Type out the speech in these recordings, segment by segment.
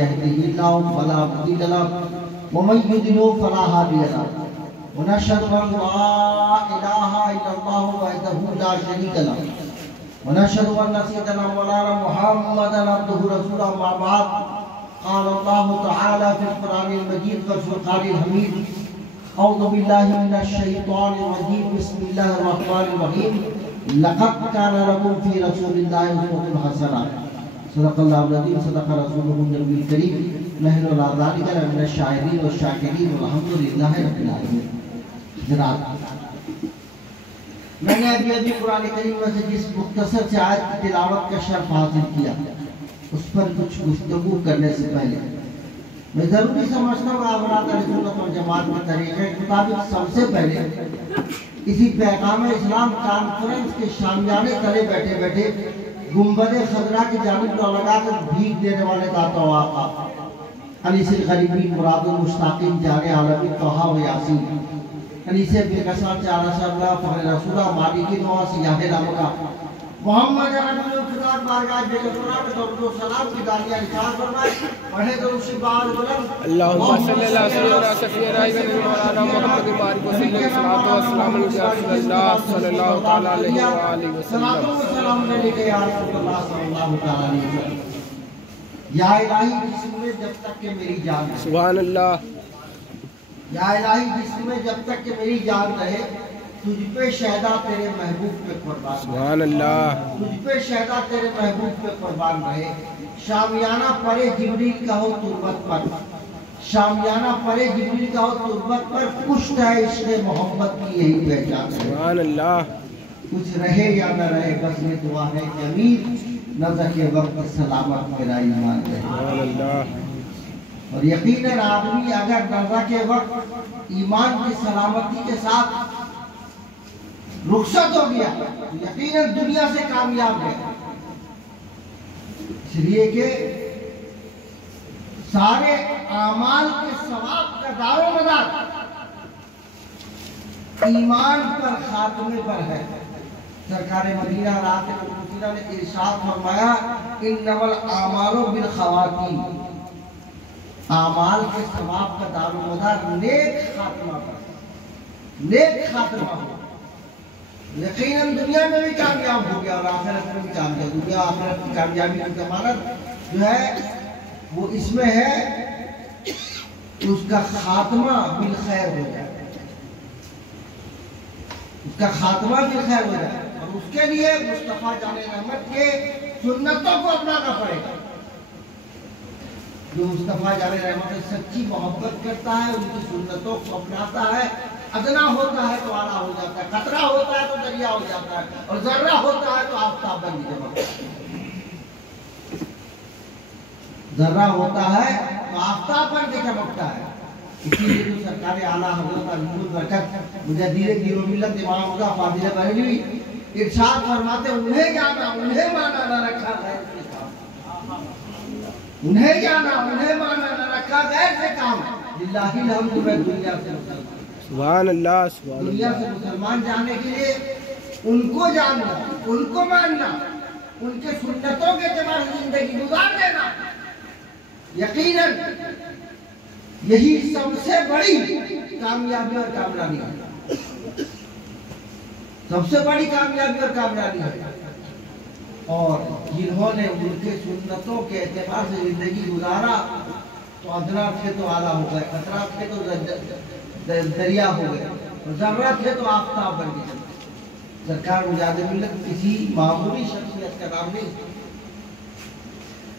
يهده الله فلا مضل له ومن يضلل فلا هادي له ونشهد أن لا إله إلا الله وحده لا شريك له ونشهد أن سيدنا مولانا محمدا عبده ورسوله أما بعد قال الله تعالى في القرآن المجيد والفرقان الحميد أعوذ بالله من الشيطان الرجيم بسم الله الرحمن الرحيم لقد كان لكم في رسول الله أسوة حسنة صدق الله العظيم صدق رسوله النبي الكريم نحن على ذلك من الشاهدين والشاكرين والحمد لله رب العالمين. جناب میں نے ابھی قرآن کریم میں سے جس مختصر سے آیت کی تلاوت کا شرف حاصل کیا اس پر کچھ گفتگو کرنے سے پہلے میں ضروری سمجھتا ہوں آورات سنت اور جماعت کے طریقے کے مطابق سب سے پہلے اسی پیغام اسلام کانفرنس کے شامیانے تلے بیٹھے بیٹھے گنبد خضرا کی جانب کو لگا کر بھیک دینے والے داتا و آقا علی سے غریبین مراد المشتاقین جانے عالمی توحا و یاسین علی سے بے قصان چارہ صاحب فخر رسولہ مالکی نوہ سیاہ لامکہ محمد رسول خدا بارگاہ بے قرآن درود و سلام کی داریاں نثار فرمائے پڑھے درود سے بار بلند اللہم صلی اللہ سیدنا سفیر آئی بن مولانا محمد بارک و صلی اللہ والسلام علیہ اللہ صلی اللہ تعالیٰ علیہ وآلہ وسلم سلام علیہ یا رسول اللہ صلی اللہ تعالیٰ علیہ وسلم. یا الہی جسم میں جب تک کہ میری جان ہے سبحان اللہ. یا الہی جسم میں جب تک کہ میری جان رہے تجھ پہ شہدہ تیرے محبوب پہ قربان سبحان اللہ. تجھ پہ شہدہ تیرے محبوب پہ قربان رہے. شامیانہ پرے جبریل کا ہو تربت پر شامیانہ پرے جبریل کا ہو تربت پر پشت ہے عشق محمد کی یہی پہچان سبحان اللہ. کچھ رہے یا نہ رہے بس یہ دعا ہے کہ امین نظر کے وقت سلامت میرا ایمان ہے سبحان اللہ. اور یقیناً آدمی اگر نظر کے وقت ایمان کی سلامتی کے ساتھ رخصت ہو گیا یقیناً دنیا سے کامیاب ہے. اس لیے کہ سارے اعمال کے ثواب کا دار و مدار ایمان پر خاتمے پر ہے. سرکار مدینہ رات المدینہ نے ارشاد فرمایا انما الاعمال بالخواتیم. اعمال کے ثواب کا دار و مدار نیک خاتمہ پر نیک خاتمہ ہو. یقیناً دنیا میں بھی کامیاب ہو گیا اور آخرت میں بھی کامیاب. دنیا آخرت کی کامیابی کی ضمانت جو ہے وہ اس میں ہے اس کا خاتمہ بالخیر ہو جائے. اس کا خاتمہ بالخیر ہو جائے اور اس کے لیے مصطفیٰ جان رحمت کے سنتوں کو اپنانا پڑے گا. جو مصطفیٰ جان رحمت سے سچی محبت کرتا ہے ان کی سنتوں کو اپناتا ہے ادنا ہوتا ہے تو اعلیٰ ہو جاتا ہے. قطرہ ہوتا ہے تو دریا ہو جاتا ہے اور ذرہ ہوتا ہے تو آفتاب بن چمکتا ہے. ذرہ ہوتا ہے تو آفتاب بن کے چمکتا ہے. اسی لیے جو سرکار اعلیٰ حضرت عظیم البرکت مجدد دین و ملت امام رضا فاضل بریلوی ارشاد فرماتے انہیں جانا انہیں مانا نہ رکھا غیر سے کام. انہیں جانا انہیں مانا نہ رکھا غیر سے کام. للہ الحمد میں دنیا سے مسلمان سبحان اللہ سبحان اللہ. دنیا سے مسلمان جانے کے لیے ان کو جاننا ان کو ماننا ان کے سنتوں کے اعتبار سے زندگی گزار دینا یقیناً یہی سب سے بڑی کامیابی اور کامیابی ہے. سب سے بڑی کامیابی اور کامیابی ہے. اور جنہوں نے ان کے سنتوں کے اعتبار سے زندگی گزارا تو ادنا تھے تو اعلیٰ ہو گئے قطرہ تھے تو دریا ہو گئے اور ذرہ تھے تو آفتاب بن گئے. سرکار مجاہد ملت کسی معمولی شخصیت کا نام نہیں.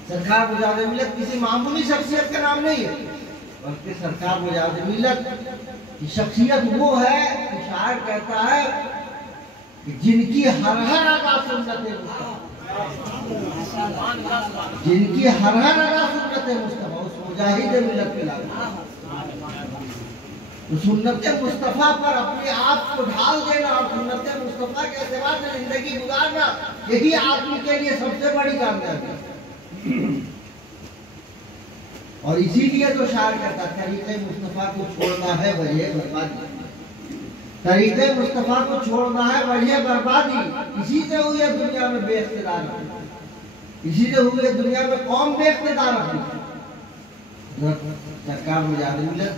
سرکار مجاہد ملت کسی معمولی شخصیت کا نام نہیں ہے بلکہ سرکار مجاہد ملت کی شخصیت وہ ہے کہ شاعر کہتا ہے کہ جن کی ہر ہر ادا سنت مصطفیٰ جن کی ہر ہر ادا سنت مصطفیٰ اس مجاہد ملت کے لائق سنت مصطفیٰ پر اپنے آپ کو ڈھال دینا اور سنت مصطفیٰ کے اعتبار سے زندگی گزارنا یہی آدمی کے لیے سب سے بڑی کامیابی ہے. اور اسی لیے تو شاعر کہتا طریقہ مصطفیٰ کو چھوڑنا ہے وجہ بربادی. طریقہ مصطفیٰ کو چھوڑنا ہے وجہ بربادی. اسی سے ہوئے دنیا میں بے اقتدار اسی سے ہوئے دنیا میں قوم بے اقتدار सरकार मुजाहिद मिल्लत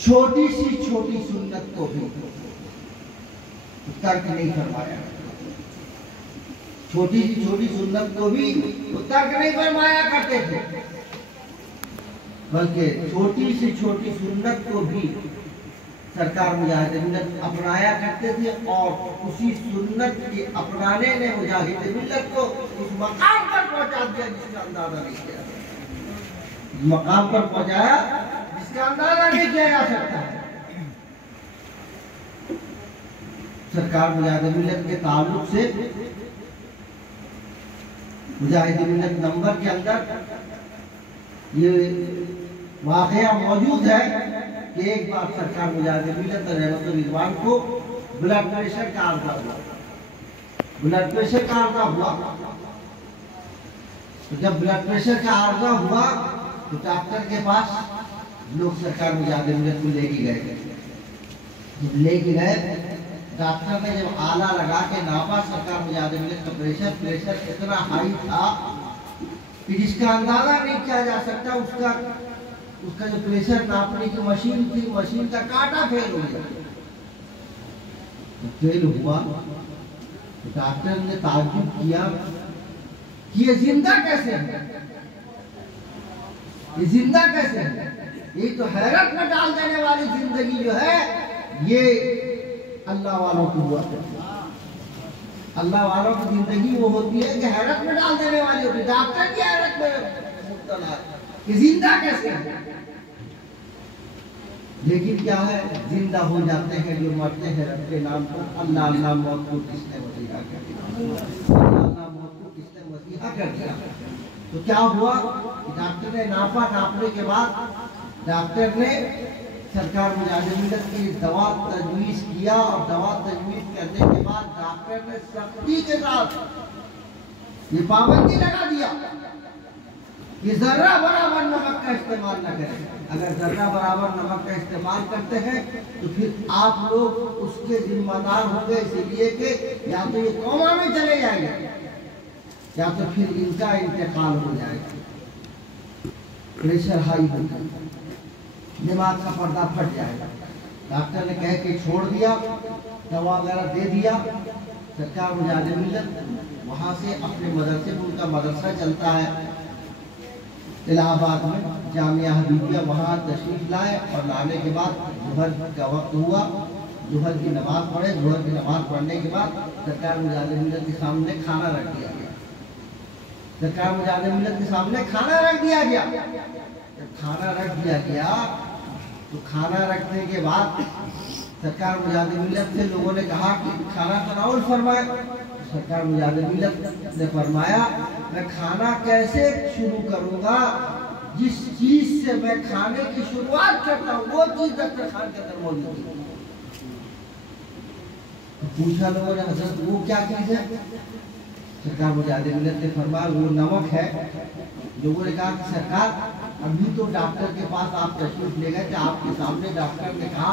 छोटी सुन्नत को भी तर्क नहीं फरमाया, छोटी सुन्नत को भी तर्क नहीं फरमाया करते थे, बल्कि छोटी सुन्नत को भी सरकार मुजाहिद मिल्लत अपनाया करते थे और उसी सुन्नत के अपनाने ने मुजाहिद मिल्लत को उस मकाम पर पहुंचा दिया जिसका अंदाजा नहीं किया, मकाम पर पहुंचाया जिसका अंदाजा नहीं किया जा सकता है। सरकार मुजाहिद मिल्लत के ताल्लुक से मुजाहिद मिल्लत नंबर के अंदर ये वाकया मौजूद है कि एक बार सरकार मुजाहिद मिल्लत रहमतुल्लाह रिजवान को ब्लड प्रेशर का आर्जा हुआ। तो जब ब्लड प्रेशर का आर्जा हुआ तो डॉक्टर के पास लोग सरकार मुजाहिद मिल्लत को लेके गए। डॉक्टर ने जब आला लगा के नापा सरकार मुजाहिद मिल्लत का प्रेशर इतना हाई था कि जिसका अंदाजा नहीं किया जा सकता। उसका जो प्रेशर नापने की मशीन थी, मशीन का कांटा फेल हो गया। फेल हुआ तो डॉक्टर ने ताज्जुब किया कि ये जिंदा कैसे है, ये जिंदा कैसे है। ये तो हैरत में डाल देने वाली जिंदगी जो है ये अल्लाह वालों की हुआ करती है। अल्लाह वालों की जिंदगी वो होती है कि हैरत में डाल देने वाली होती है। डॉक्टर की हैरत में मुब्तला है कि जिंदा कैसे है। लेकिन क्या है, जिंदा हो जाते हैं जो मरते हैं रब के नाम पर। अल्लाह अल्लाह मौत को किसने वसीला कर दिया, अल्लाह मौत को किसने वसीला कर दिया। तो क्या हुआ, डॉक्टर ने नापने के बाद डॉक्टर ने सरकार मुजाहिद मिल्लत की दवा तजवीज़ किया और दवा तजवीज़ करने के बाद डॉक्टर ने सख्ती के साथ ये पाबंदी लगा दिया कि जर्रा बराबर नमक का इस्तेमाल न करें। अगर जर्रा बराबर नमक का इस्तेमाल करते हैं तो फिर आप लोग उसके जिम्मेदार होंगे, इसलिए कि या तो ये कोमा में चले जाएंगे या तो फिर इनका इंतकाल हो जाएगा। प्रेशर हाई होगा, दिमाग का पर्दा फट जाएगा। डॉक्टर ने कह के छोड़ दिया, दवा वगैरह दे दिया। सरकार मुजाहिद मिल्लत वहाँ से अपने मदरसे में, उनका मदरसा चलता है इलाहाबाद में, जामिया हबीबिया, वहाँ तशरीफ लाए और लाने के बाद जुहर का वक्त हुआ, जुहर की नमाज पढ़े। जुहर की नमाज पढ़ने के बाद सरकार मुजाहिद मिल्लत के सामने खाना रख दिया गया। सरकार मुजाहिद मिल्लत के सामने खाना रख दिया गया। जब खाना रख दिया गया तो खाना रखने के बाद सरकार मुजाहिद मिल्लत से लोगों ने कहा कि खाना तनाउल फरमाए। सरकार मुजाहिद मिल्लत ने फरमाया, मैं खाना कैसे शुरू करूंगा, जिस चीज से मैं खाने की शुरुआत करता हूँ वो चीज दस्तरखान के अंदर मौजूद है। पूछा लोगों ने, हजरत वो क्या चीज है। सरकार मुजाहिद मिल्लत ने फरमाया, वो नमक है। लोगों ने कहा कि सरकार अभी तो डॉक्टर के पास आप तशरीफ ले गए थे, आपके सामने डॉक्टर ने कहा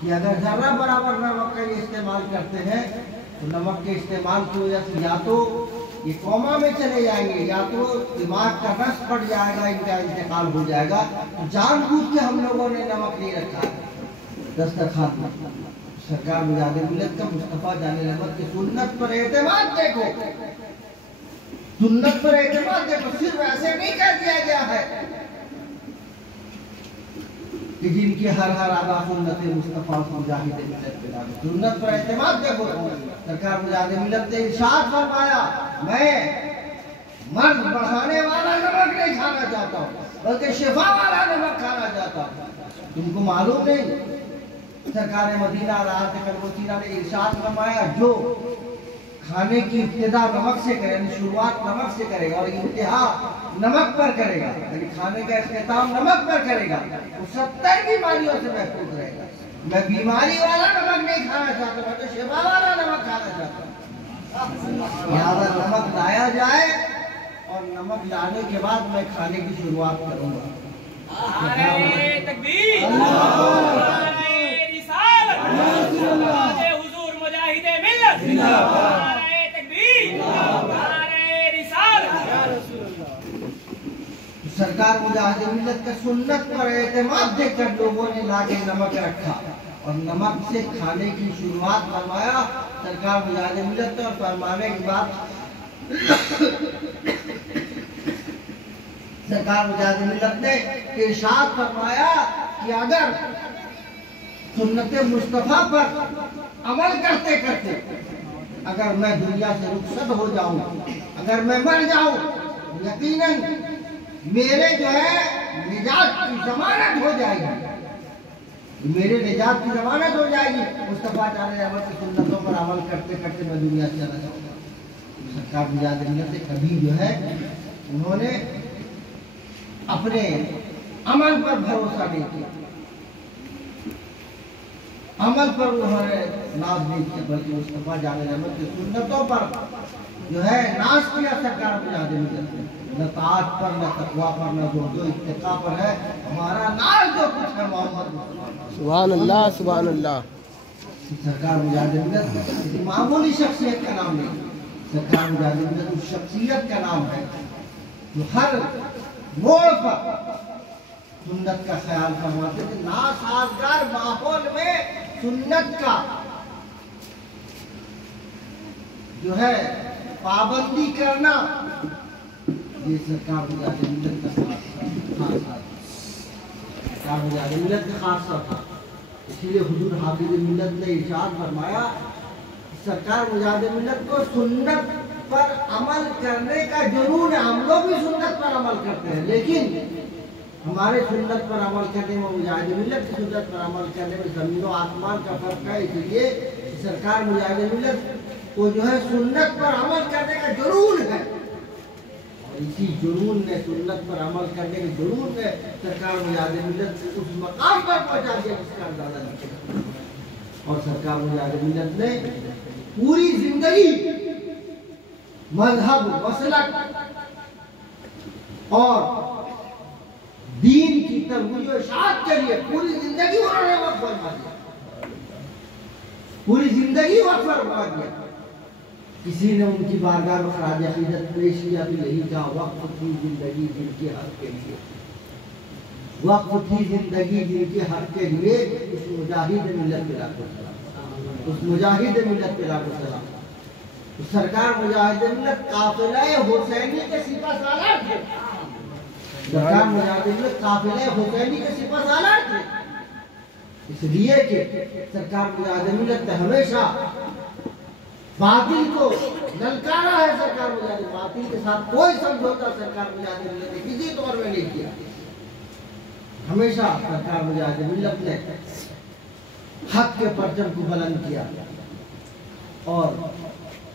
कि अगर जरा बराबर नमक का इस्तेमाल करते हैं तो नमक के इस्तेमाल की वजह से या तो ये कोमा में चले जाएंगे या तो दिमाग का रस पड़ जाएगा, इनका इंतकाल हो जाएगा। तो जानबूझ के हम लोगों ने नमक नहीं रखा है दस्तरखान में। सरकार मुजाहिद मिल्लत का मुस्तफा जाने रहमत की सुन्नत पर एतमाद देखो, सुन्नत पर एतमाद देखो। सिर्फ ऐसे नहीं कर दिया गया है कि जिनकी हर आदा सुन्नत मुस्तफा मुजाहिद मिल्लत पे लागू। सुन्नत पर एतमाद देखो। सरकार मुजाहिद मिल्लत ने इरशाद फरमाया, मैं मर्द बढ़ाने वाला नमक नहीं खाना चाहता हूँ, बल्कि शिफा वाला नमक खाना चाहता हूँ। तुमको मालूम नहीं, सरकार मदीना ने इरशाद फरमाया, जो खाने की इब्तिदा नमक से करे, शुरुआत नमक से करेगा और इंतहा नमक पर करेगा, यानी खाने का इख्तिताम नमक पर करेगा, वो 70 बीमारियों से महफूज रहेगा। मैं बीमारी वाला नमक नहीं खाना चाहता, मैं तो शिफा वाला नमक खाना चाहता हूँ। लिहाजा नमक लाया जाए और नमक लाने के बाद मैं खाने की शुरुआत करूंगा। हुजूर मुजाहिद मिल्लत सरकार मुजाहिद मिल्लत का सुन्नत पर एतमाद देखकर लोगों ने लाके नमक रखा और नमक से खाने की शुरुआत फरमाया सरकार मुजाहिद मिल्लत ने। और फरमाने के बाद सरकार मुजाहिद मिल्लत ने इरशाद फरमाया कि अगर सुन्नत मुस्तफा पर अमल करते करते अगर मैं दुनिया से रुखसत हो जाऊं, अगर मैं मर जाऊं, यकीनन मेरे जो है निजात की जमानत हो जाएगी, मेरे निजात की जमानत हो जाएगी। मुस्तफा चाहे की सुन्नतों पर अमल करते करते मैं दुनिया से चला जाऊंगा। सरकार मुजाहिद मिल्लत से कभी जो है उन्होंने अपने अमल पर भरोसा नहीं किया, अमल पर उन्होंने नाज नहीं किया, बल्कि मुस्तफा जाने रहमत की सुन्नतों पर जो है नाज किया सरकार मुजाहिद मिल्लत ने। न ताअत पर, न तकवा पर, न जो इत्तिका पर है हमारा नाज जो कुछ है मोहम्मद। सुभान अल्लाह, सुभान अल्लाह। सरकार मुजाहिद मिल्लत किसी मामूली शख्सियत का नाम नहीं, सरकार मुजाहिद मिल्लत उस शख्सियत का नाम है जो हर मोड़ पर सुन्नत का ख्याल फरमाते थे। नासाजगार माहौल में सुन्नत का जो है पाबंदी करना, ये सरकार मुजाहिद मिल्लत का सरकार मुजाहिद मिल्लत का खासा था। इसीलिए हुजूर हाफिज मिल्लत ने इरशाद फरमाया सरकार मुजाहिद मिल्लत को सुन्नत पर अमल करने का जुनून है। हम लोग भी सुन्नत पर अमल करते हैं, लेकिन हमारे सुन्नत पर अमल करने में, मुजाहिद मिल्लत की सुन्नत पर अमल करने में ज़मीन और आसमान का फर्क है। इसलिए सरकार मुजाहिद मिल्लत को जो है सुन्नत पर अमल करने का जुनून है, और इसी जुनून ने, सुन्नत पर अमल करने के जुनून ने सरकार मुजाहिद मिल्लत को उस मकाम पर पहुंचा दिया जिसका अंदाजा नहीं था। और सरकार मुजाहिद मिल्लत ने पूरी जिंदगी मजहब, मसलक और दीन की तरबियत और इशाअत के लिए पूरी जिंदगी उन्होंने वक्फ फरमा दिया, पूरी जिंदगी वक्फ फरमा दिया। किसी ने उनकी बारगाह में खराज अकीदत पेश किया तो यही कहा वक्फ थी जिंदगी जिनके हक के लिए, वक्फ थी जिंदगी जिनके हक के लिए। उस मुजाहिद मिल्लत पे लाखों सलाम, उस मुजाहिद मिल्लत पे लाखों सलाम। सरकार मुजाहिद मिल्लत काफिला हुसैनी के सिपहसालार थे, सरकार मुजाहिद मिल्लत काफिला हुसैनी के सिपहसालार थे। इसलिए कि सरकार मुजाहिद मिल्लत ने हमेशा बातिल को ललकारा है। सरकार मुजाहिद बातिल के साथ कोई समझौता सरकार मुजाहिद मिल्लत ने किसी तौर में नहीं किया। हमेशा सरकार मुजाहिद मिल्लत ने हक के परचम को बुलंद किया और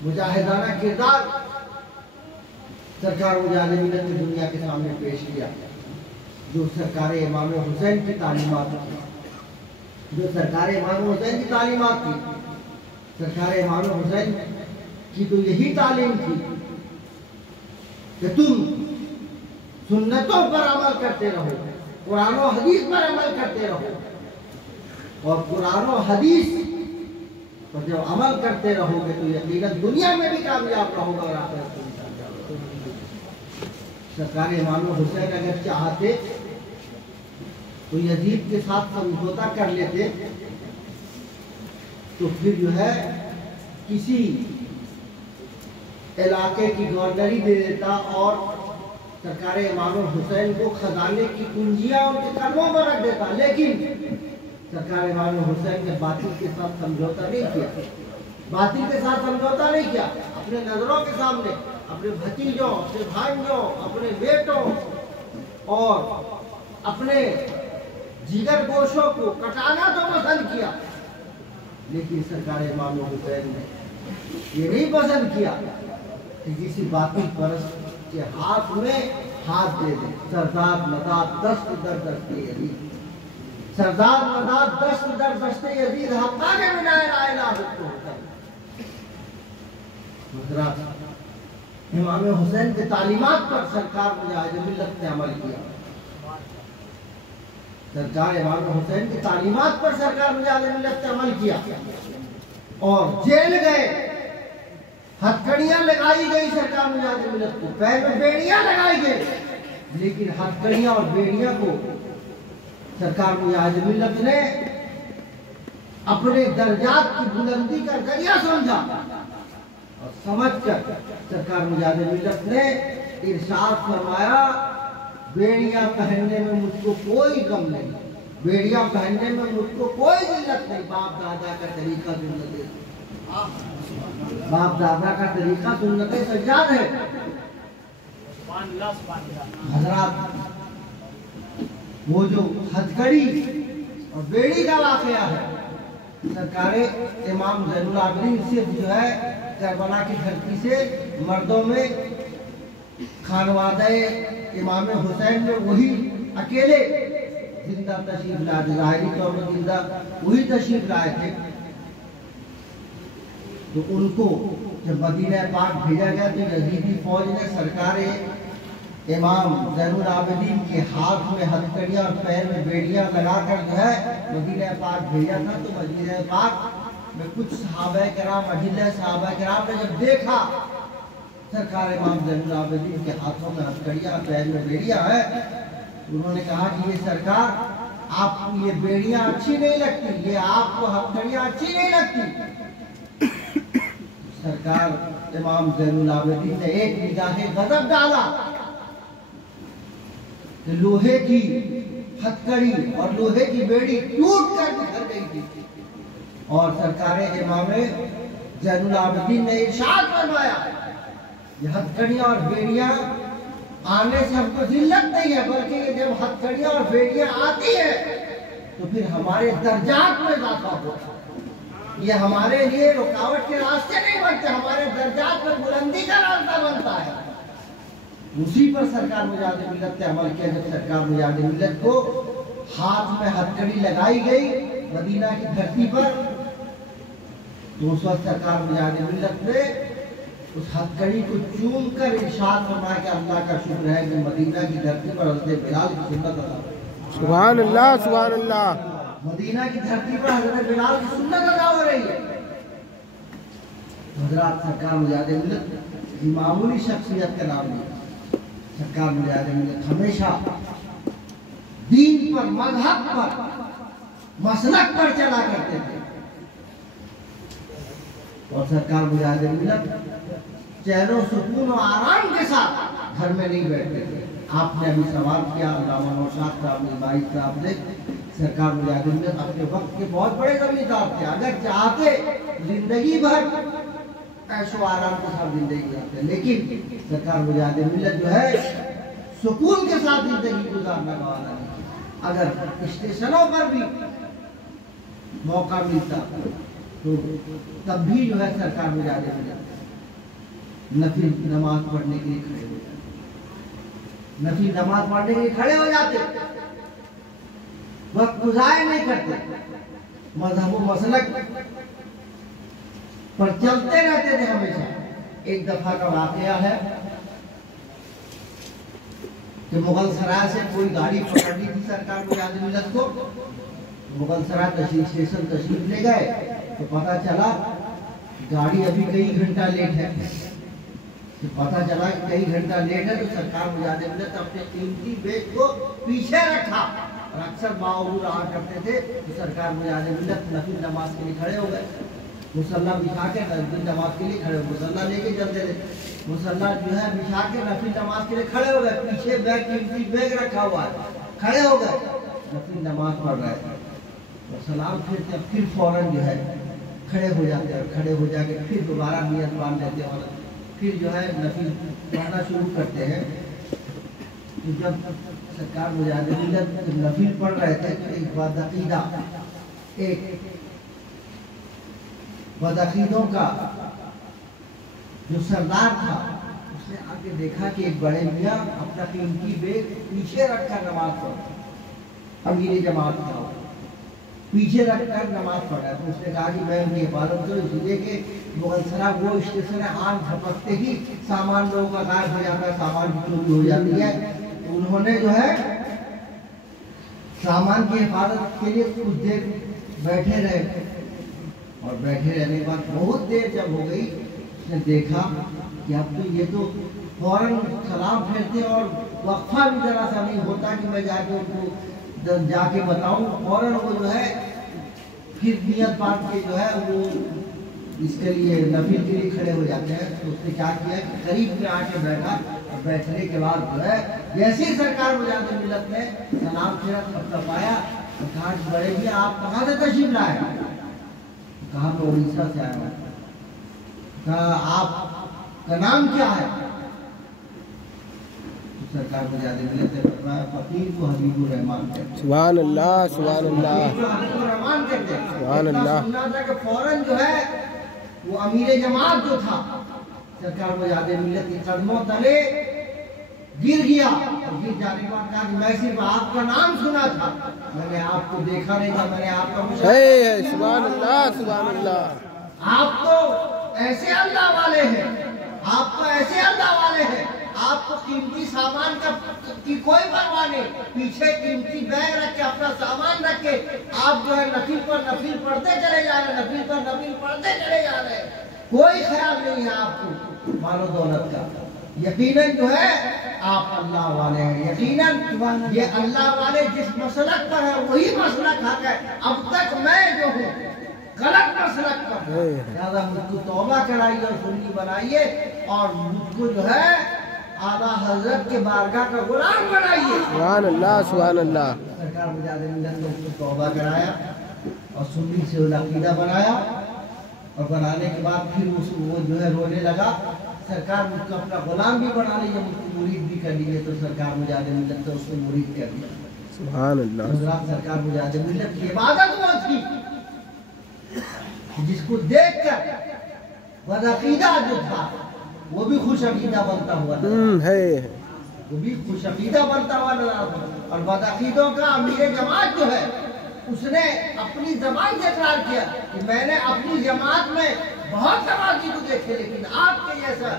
मुजाहिदाना किरदार सरकार मुजाहिद मिल्लत ने दुनिया के सामने पेश किया। जो सरकार इमाम हुसैन की तालीमात थी, जो सरकार इमाम हुसैन की तालीमात थी, सरकार इमाम हुसैन की तो यही तालीम थी कि तुम सुन्नतों पर अमल करते रहो, कुरान और हदीस पर अमल करते रहो, और कुरान और हदीस पर जब अमल करते रहोगे तो यकीनन दुनिया में भी कामयाब रहोगे और आखिरत में भी कामयाब रहोगे। सरकार इमाम हुसैन अगर चाहते तो यजीद के साथ समझौता कर लेते, तो फिर जो है किसी इलाके की गवर्नरी दे देता और सरकार इमाम हुसैन को खजाने की कुंजियां उनके कदमों पर रख देता। लेकिन सरकार इमाम हुसैन ने बातिल के साथ समझौता नहीं किया, बातिल के साथ समझौता नहीं किया। अपने नजरों के सामने अपने भतीजों, अपने भाइयों, अपने बेटों और अपने जिगर गोशों को कटाना तो पसंद किया, लेकिन सरकार इमाम हुसैन ने ये नहीं पसंद किया कि किसी बातिल परस्त के हाथ में हाथ दे दे। सरदार मदाद दस्त दर दस्ते यजीद, सरदार मदाद दस्त दर दस्ते यजीद हक़ाने बिनाए ला इलाहा इल्लल्लाह। इमाम हुसैन के तालीमात पर सरकार मुजाहिद मिल्लत ने अमल किया। सरकार इमाम हुसैन की तालीमात पर सरकार मुजाहिद मिल्लत ने अमल किया और जेल गए, हथकड़ियां लगाई गई सरकार मुजाहिद मिल्लत को, पैर में बेड़ियां लगाई गई, لیکن ہتھکڑیاں اور بیڑیاں کو سرکار مجاہد ملت نے اپنے درجات کی بلندی کا ذریعہ سمجھا اور سمجھ کر سرکار مجاہد ملت نے ارشاد فرمایا بیڑیاں پہننے میں مجھ کو کوئی غم نہیں، بیڑیاں پہننے میں مجھ کو کوئی ذلت نہیں، باپ دادا کا طریقہ سنت ہے، باپ دادا کا طریقہ سنت سجاد ہے۔ حضرات وہ جو ہتھکڑی اور بیڑی کا واقعہ ہے، سرکار امام زین العابدین صرف جو ہے کربلا کی دھرتی سے مردوں میں خانوادہ امام حسین میں وہی اکیلے زندہ تشریف لائے، ظاہری طور پر زندہ وہی تشریف لائے تھے۔ تو ان کو جب مدینہ پاک بھیجا گیا تو یزیدی فوج نے سرکار امام زین العابدین کے ہاتھ میں ہتھکڑیاں اور پیر میں بیڑیاں لگا کر جو ہے مدینہ پاک بھیجا تھا۔ تو مدینہ پاک میں کچھ صحابہ کرام، اجلہ صحابہ کرام نے جب دیکھا سرکار امام زین العابدین کے ہاتھوں میں ہتھکڑیاں، پیر میں بیڑیاں ہیں، انہوں نے کہا کہ یہ سرکار آپ کو یہ بیڑیاں اچھی نہیں لگتی، یہ آپ کو ہتھکڑیاں اچھی نہیں لگتی۔ سرکار امام زین العابدین نے ایک نگاہ غضب ڈالا کہ لوہے کی ہتھکڑی اور لوہے کی بیڑی ٹوٹ کر بکھر گئی تھی، اور سرکار امام زین العابدین نے ارشاد فرمایا یہ ہتھکڑیاں اور بیڑیاں آنے سے ہم کو ذلت نہیں ہے، بلکہ یہ جب ہتھکڑیاں اور بیڑیاں آتی ہیں تو پھر ہمارے درجات میں اضافہ ہوتا ہے، یہ ہمارے لیے رکاوٹ کے راستے نہیں بنتے، ہمارے درجات میں بلندی کا راستہ بنتا ہے۔ اسی پر سرکار مجاہد ملت نے عمل کیا۔ جب سرکار مجاہد ملت کو ہاتھ میں ہتھکڑی لگائی گئی مدینہ کی دھرتی پر، تو اس وقت سرکار مجاہد ملت نے اس ہتھکڑی کو چوم کر ارشاد فرمایا کہ اللہ کا شکر ہے کہ مدینہ کی دھرتی پر حضرت بلال کی سنت ادا ہو رہی ہے۔ سبحان اللہ سبحان اللہ۔ مدینہ کی دھرتی پر حضرت بلال کی سنت ادا ہو رہی ہے۔ حضرات سرکار مجاہد ملت معمولی شخصیت کا نام نہیں، سرکار مجاہد ملت ہمیشہ دین پر، مذہب پر، مسلک پر چلا کرتے تھے، اور سرکار مجاہد ملت چین و سکون و آرام کے ساتھ گھر میں نہیں بیٹھتے تھے۔ آپ نے ابھی سوال کیا علامہ نوشاد صاحب نے، بھائی صاحب نے، سرکار مجاہد ملت اپنے وقت کے بہت بڑے زمیندار تھے، اگر چاہتے زندگی بھر عیش و آرام کے ساتھ زندگی گزارتے، لیکن سرکار مجاہد ملت جو ہے سکون کے ساتھ زندگی گزارنا گوارا نہیں۔ اگر اسٹیشنوں پر بھی موقع ملتا تو تب بھی جو ہے سرکار مجاہد ملت نفل نماز پڑھنے کے لیے کھڑے ہو جاتے، نفل نماز پڑھنے کے لیے کھڑے ہو جاتے، وقت ضائع نہیں کرتے، مذہب و مسلک پر چلتے رہتے تھے ہمیشہ۔ ایک دفعہ کا واقعہ ہے کہ مغل سرائے سے کوئی گاڑی پکڑنی تھی سرکار مجاہد ملت کو، مغل سرائے اسٹیشن تشریف لے گئے تو پتا چلا گاڑی ابھی کئی گھنٹہ لیٹ ہے، پتا چلا کہ کئی گھنٹہ لیٹ ہے، تو سرکار مجاہد ملت اپنے قیمتی بیگ کو پیچھے رکھا، اور اکثر باوضو رہا کرتے تھے، تو سرکار مجاہد ملت نفل نماز کے لیے کھڑے ہو گئے، مصلی بچھا کے نفل نماز کے لیے کھڑے ہو، مصلی لے کے چلتے تھے، مصلی جو ہے بچھا کے نفل نماز کے لیے کھڑے ہو گئے، پیچھے بیگ قیمتی بیگ رکھا ہوا ہے، کھڑے ہو گئے، نفل نماز پڑھ رہے تھے، اور سلام پھر فوراً جو ہے کھڑے ہو جاتے، اور کھڑے ہو جا کے پھر دوبارہ نیت باندھ لیتے، اور پھر جو ہے نفل پڑھنا شروع کرتے ہیں۔ تو جب سرکار مجاہد ملت نفل پڑھ رہے تھے تو ایک بدعقیدہ، ایک بدعقیدوں کا جو سردار تھا، اس نے آ کے دیکھا کہ ایک بڑے میاں اپنا قیمتی بیگ پیچھے رکھ کر نماز پڑھتا، امیر جماعت تھا، پیچھے رکھ کر نماز پڑھا، تو اس نے کہا کہ میں ان کی حفاظت کروں، اس لیے کہ مغل سرائے وہ اسٹیشن ہے، آن جھپکتے ہی سامان لوگوں کا غائب ہو جاتا ہے، سامان کی چوری ہو جاتی ہے، تو انہوں نے جو ہے سامان کی حفاظت کے لیے کچھ دیر بیٹھے رہے، اور بیٹھے رہنے کے بعد بہت دیر جب ہو گئی، اس نے دیکھا کہ اب تو یہ تو फौरन सलाम फेरते हैं और वक्फा भी जरा सा नहीं होता कि मैं जाके उनको जाके बताऊं, फौरन वो जो है फिर नियत बात के जो है वो इसके लिए नफिल के लिए खड़े हो जाते हैं। तो उसने क्या किया कि करीब में आके बैठा और बैठने के बाद जो है जैसे ही सरकार मुजाहिद मिल्लत ने सलाम फेरा थपथपाया और कहा कि बड़े जी आप कहाँ से तशरीफ लाए? कहा मैं उड़ीसा से आया हूँ। कहा आपका नाम क्या है? तो सरकार मुजाहिद मिल्लत ने बताया फकीर को हबीबुर रहमान कहते हैं। सुभान अल्लाह, सुभान अल्लाह, हबीबुर रहमान कहते हैं। सुभान अल्लाह। सुनना था कि फौरन जो है वो अमीर जमात जो था सरकार मुजाहिद मिल्लत के कदमों तले गिर गया और गिर जाने के बाद कहा कि मैं सिर्फ आपका नाम सुना था, मैंने आपको देखा नहीं था, मैंने आपका मुशाहिदा। सुभान अल्लाह, सुभान अल्लाह। आप तो ऐसे अल्लाह वाले हैं, आप तो ऐसे अल्लाह वाले हैं, आपको कीमती सामान की कोई परवाह नहीं, पीछे कीमती बैग रख के अपना सामान रख के आप जो है नफिल पर नफिल पढ़ते चले जा रहे हैं, नफिल पर नफिल पढ़ते चले जा रहे हैं, कोई ख्याल नहीं है आपको मालो दौलत का। यकीनन जो है आप अल्लाह वाले हैं, यकीनन ये अल्लाह वाले जिस मसलक पर है वही मसलक हक है। अब तक मैं जो हूँ गलत मसलक पर, ज़्यादा मुझको तौबा कराइए और सुन्नी बनाइए और मुझको जो है आला हजरत के बारगाह का गुलाम बनाइए। सुभान अल्लाह, सुभान अल्लाह। सरकार मुजाहिद मिल्लत ने उसको तौबा कराया और सुन्नी से उलअक़ीदा बनाया और बनाने के बाद फिर वो जो है रोने लगा। सरकार मुझको अपना गुलाम भी बना लीजिए, मुझको मुरीद भी कर लीजिए। तो सरकार मुजाहिद मिल्लत ने उसको मुरीद कर दिया। सुभान अल्लाह। सरकार मुजाहिद मिल्लत की इबादत वो थी जिसको देखकर बदअक़ीदा जो था वो भी खुश अक़ीदा बनता हुआ है, वो भी खुश अक़ीदा बनता हुआ नजर आता। और बदअक़ीदों का अमीर जमात जो है उसने अपनी ज़बान से इकरार किया कि मैंने अपनी जमात में बहुत नमाज़ी को देखे, लेकिन आपके जैसा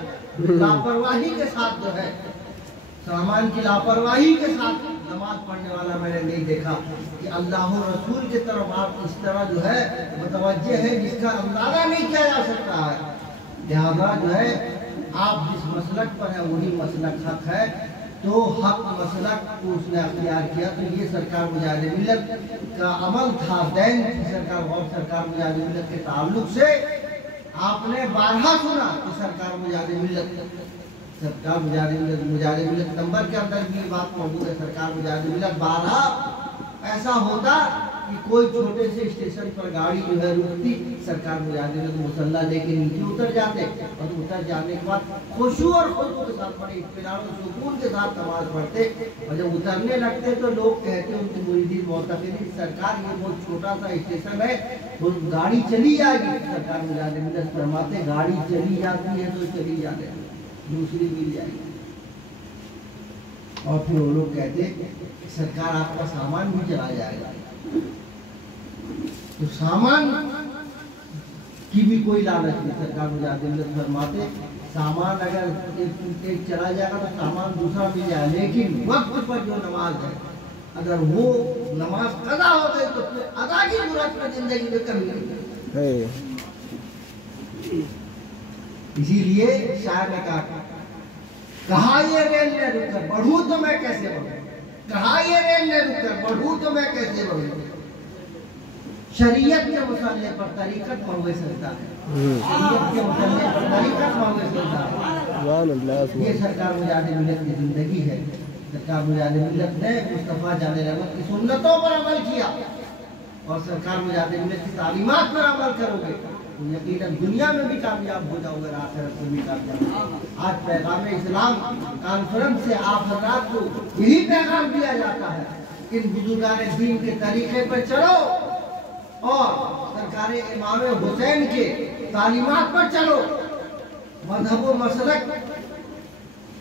लापरवाही के साथ जो है सामान की लापरवाही के साथ नमाज पढ़ने वाला मैंने नहीं देखा कि अल्लाह और रसूल की तरफ आप इस तरह जो है मुतवज्जे है जिसका अंदाजा नहीं किया जा सकता है। लिहाजा जो है आप जिस मसलक पर है वही मसलक हक है। तो हक मसलक को उसने अख्तियार किया। तो ये सरकार मुजाहिद मिल्लत का अमल था, दैन थी सरकार और सरकार मुजाहिद मिल्लत के ताल्लुक से आपने बारहा सुना कि सरकार मुजाहिद मिल्लत नंबर के अंदर भी बात मौजूद है। सरकार मुजाहिद मिल्लत बारहा ऐसा होता कि कोई छोटे से स्टेशन पर गाड़ी जो है रुकती, सरकार मुजाहिद मिल्लत मुसल्ला लेके नीचे उतर जाते और उतर जाने के बाद खुशू और खुशू के साथ बड़े इत्मीनान और सुकून के साथ नमाज पढ़ते। और जब उतरने लगते तो लोग कहते उनके मुरीदीन मोतक़िदीन सरकार ये बहुत छोटा सा स्टेशन है, तो गाड़ी चली जाएगी। सरकार मुजाहिद मिल्लत फरमाते गाड़ी चली जाती है तो चली जाते, दूसरी मिल जाएगी। और फिर वो लोग कहते सरकार आपका सामान भी चला जाएगा। तो सामान की भी कोई लालच नहीं। सरकार मुजाहिद मिल्लत फरमाते सामान अगर एक चला जाएगा तो सामान दूसरा मिल जाए, लेकिन वक्त पर जो नमाज है अगर वो नमाज कदा हो गई तो फिर अदा की जरूरत में जिंदगी में कभी नहीं। इसीलिए शायर ने कहा ये रेल ने रुककर बढ़ूं तो मैं कैसे बढ़ूं, कहा ये रेल ने रुककर बढ़ूं तो मैं कैसे बढ़ूं। शरीयत के मसले पर तरीकत महुए सकता है, शरीयत के मसले पर तरीकत महुए सकता है। ये सरकार मुजाहिद मिल्लत की जिंदगी है। सरकार मुजाहिद मिल्लत ने मुस्तफा जाने रहमत की सुन्नतों पर अमल किया और सरकार मुजाहिद मिल्लत की तालीमात पर अमल करोगे तो यकीनन दुनिया में भी कामयाब हो जाओगे, आखिरत में भी कामयाब। आज पैगाम इस्लाम कॉन्फ्रेंस से आप हज़रात को यही पैगाम दिया जाता है, इन बुजुर्गान दीन के तरीके पर चलो और सरकार इमाम हुसैन के तालीमात पर चलो। मजहब व मसलक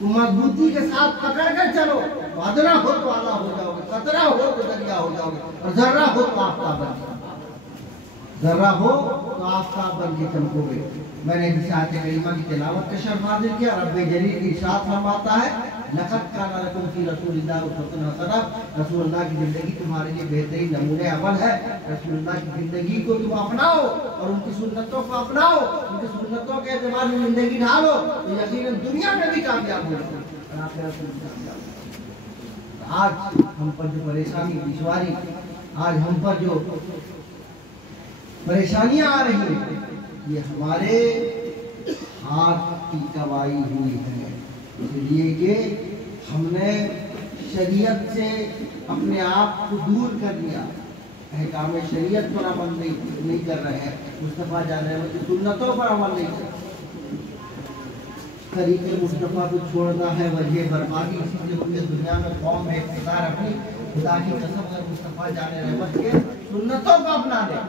मजबूती के साथ पकड़ कर चलो। वादना हो तो आला हो जाओगे, कतरा हो तो दरिया हो जाओगे, और जर्रा हो तो आफ्ताब बन जाओगे, जर्रा हो तो आफ्ताब बन के चमकोगे। मैंने इस आयत करीमा की तिलावत का शर्फ हाजिर किया। रब्बे जलील इरशाद फरमाता है लक़द काना लकुम फी रसूलिल्लाहि उस्वतुन हसना, रसूलुल्लाह की जिंदगी तुम्हारे लिए बेहतरीन नमूने अमल है। रसूलुल्लाह की जिंदगी को तुम अपनाओ और उनकी सुन्नतों को अपनाओ, उनकी सुन्नतों के एतबार में जिंदगी ढालो तो यकीनन दुनिया में भी कामयाब हो और आखिरत में भी कामयाब हो। आज हम पर जो परेशानी दुश्वारी, आज हम पर जो परेशानियां आ रही हैं, ये हमारे हाथ की कमाई हुई है, इसलिए कि हमने शरीयत से अपने आप को दूर कर दिया, अहकाम शरीयत पर अमल नहीं कर रहे हैं, मुस्तफ़ा जान की सुन्नतों पर अमल नहीं कर रहे। तरीके मुस्तफ़ा को छोड़ना है वजह बर्बादी, इसलिए पूरी दुनिया में कौम में इख्तियार अपनी खुदा की कसम अगर मुस्तफ़ा जान रहमत के सुन्नतों को अपना ले,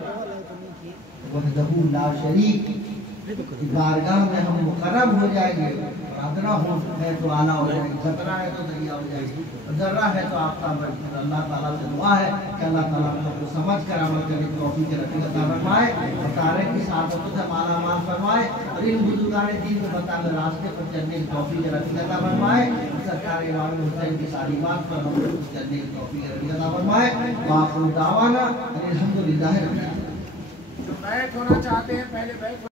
वहदहू ला शरीक की बारगाह में हम मुकर्रम हो जाएंगे। अदना हो है तो आला हो जाएगी, खतरा है तो दरिया हो जाएगी, और जर्रा है तो आफ्ताब बढ़ेगी। अल्लाह ताला से दुआ है कि अल्लाह ताला को समझ कर अमल करने की तौफीक अता फरमाए और तारे की सादतों से माला माल फरमाए और इन बुजुर्गान दीन को बताने रास्ते पर चलने की तौफीक अता फरमाए। सरकार इमाम हुसैन की तालीमात पर हम लोग चलने की तौफीक अता फरमाए। वाखिर दावाना अल्हम्दुलिल्लाह रब्बिल आलमीन। जो बैठ होना चाहते हैं पहले बैठ